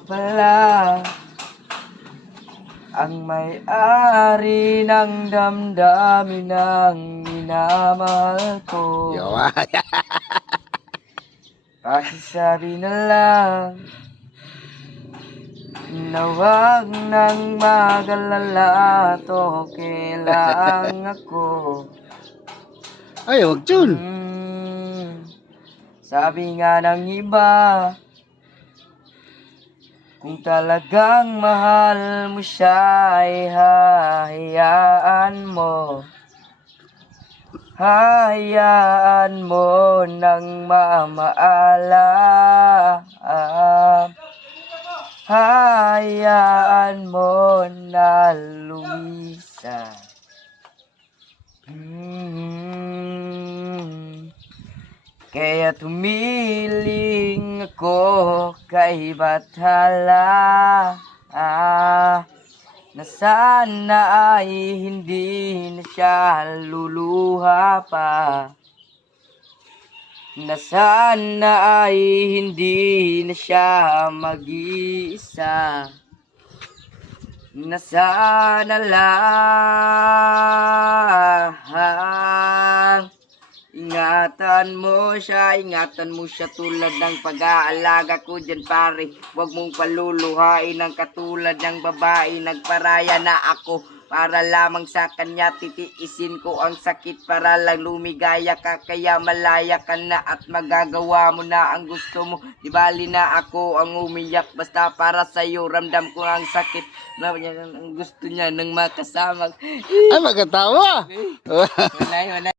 pala ang may-ari ng damdamin ng minamahal ko. Pakisabi na lang na wag nang magalala at okay lang ako. Ay, wag Jun. Mm, sabi nga ng iba, kung talagang mahal mo siya ay hahayaan mo. Hayaan mo ng mamaala. Hayaan mo na lumisan. Mm. Kaya tumiling ako kay Bathala. Ah, na sana ay hindi na siya luluha pa. Na sana ay hindi na siya mag-iisa. Na sana lang Ingatan mo siya, ingatan mo siya tulad ng pag-aalaga ko dyan pare. Huwag mong paluluhain ang katulad ng babae nagparaya na ako. Para lamang sa kanya titiisin ko ang sakit para lang lumigaya ka kaya malaya ka na at magagawa mo na ang gusto mo. Di bali na ako ang umiyak basta para sa'yo ramdam ko ang sakit na ang gusto niya ng makasama. Ay, magkatawa. Wala, wala.